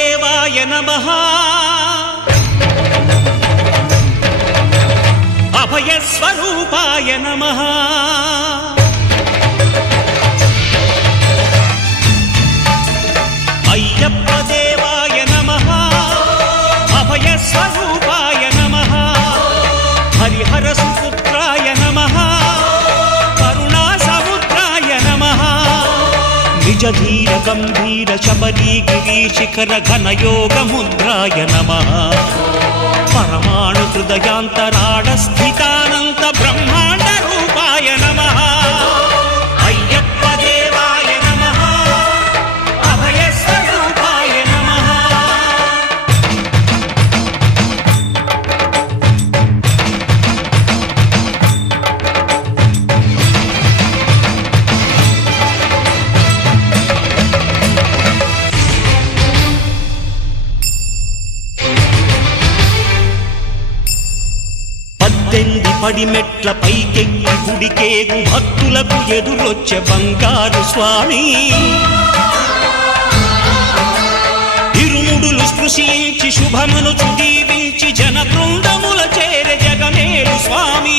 అయ్యప్ప దేవాయ నమ. అభయస్వరూపాయ నమ. నిజ గంభీర శబరీ గిరీ శిఖర ఘనయోగ ముద్రాయ నమ. పరమాణు హృదయాంతరాడ స్థితానంత పద్దెనిమిది పడి మెట్ల పైకెక్కి గుడికేగు భక్తులకు ఎదురొచ్చే బంగారు స్వామి. ఇరుముడులు స్పృశించి శుభమును దీవించి జన బృందముల చేర జగమేలు స్వామి.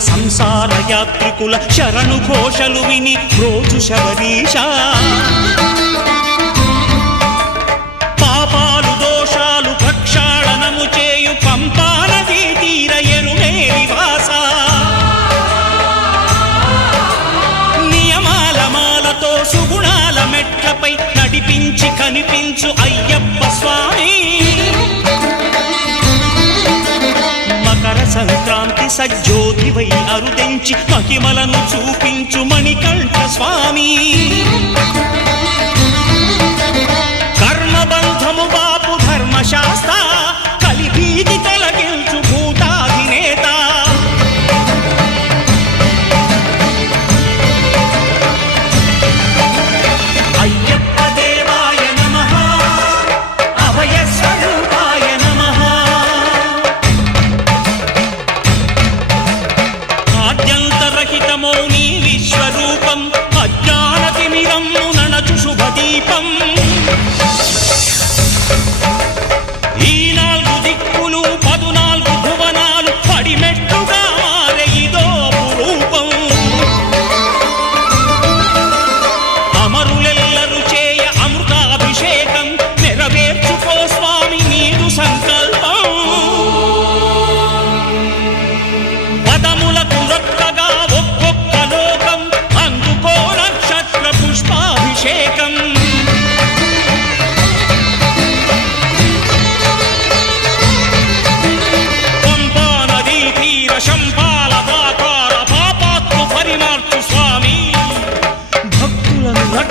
సంసార యాత్రికుల శరణు ఘోషలు విని రోజు శబరీష. పాపాలు దోషాలు ప్రక్షాళనము చేయు పంపానదీ తీర ఎరుమే నివాస నియమాల మాలతో సుగుణాల మెట్లపై నడిపించి కనిపించు అయ్యప్ప స్వామి. సంక్రాంతి సజ్జోతివై అరుదెంచి మహిమలను చూపించు మణికంఠ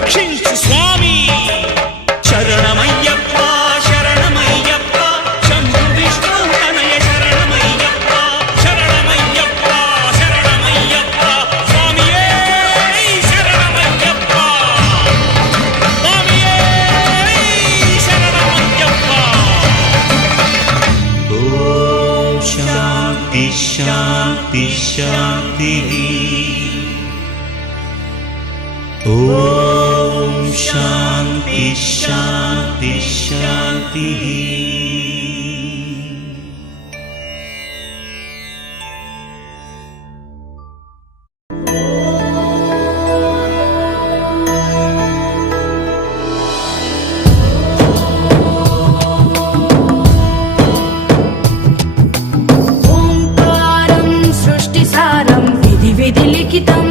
రక్షించు స్వామి. శరణమయ్యప్ప శరణమయ్యప్ప శంభు విష్ణు తనయ శరణమయ్యప్ప శరణమయ్యప్ప శరణమయ్యప్ప స్వామియే శరణమయ్యప్ప. స్వామియే శరణమయ్యప్ప. ఓం శాంతి శాంతి శాంతి. शान्ति शान्ति सृष्टिसारम् इति विधिलिखितम्